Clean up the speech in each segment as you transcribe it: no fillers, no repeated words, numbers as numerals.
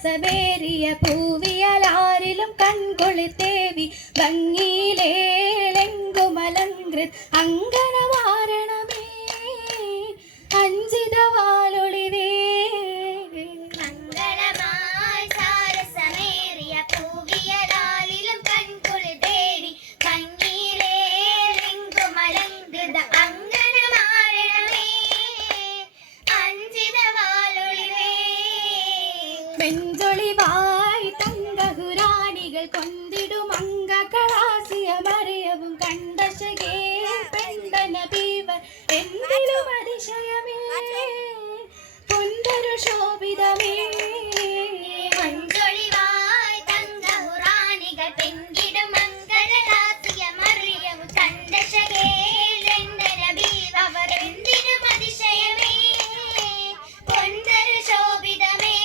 സാരസമേറിയ പൂവിയലാരിലും കൺകൊളുത്തേവി ഭംഗിയിലേലെങ്കുമലങ്കൃത് അങ്കണവാരണമേ അഞ്ചിതവാലൊളിവേ. മംഗളമായി സാരസമേറിയ പൂവിയലാലിലും കൺകൊളുത്തേവി ഭംഗിയിലേലെങ്കുമലങ്കൃത അങ്കണവാരണമേ അഞ്ചിതവാലൊളിവേ. പെഞ്ചൊളിവായി തങ്കഹുരാണികൾ കൊന്തിടും അംഗകളാസിയമറിയവും കണ്ടശകേ പെണ്ടന ബീവർ എന്തിലും അതിശയമേ പൊന്തരു ശോഭിതമേ. മഞ്ചൊളിവായി തങ്കഹുറാണികൾ പെങ്കിടും മംഗളാസിയമറിയവും കണ്ടശകേലണ്ടന ബീവർ എന്തിനും അതിശയമേ പൊന്തരു ശോഭിതമേ.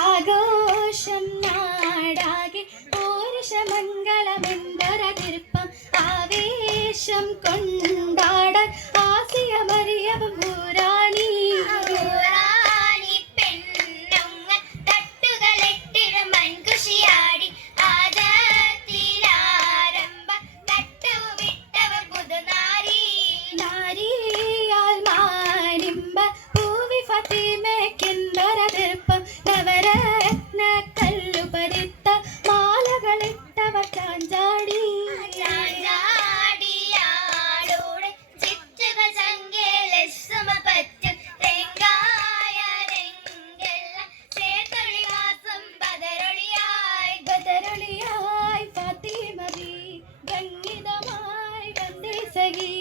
ആഘോഷം നാടാകെ പൗരുഷമംഗളമെന്തൊരതിർപ്പം ആവേശം കൊണ്ട്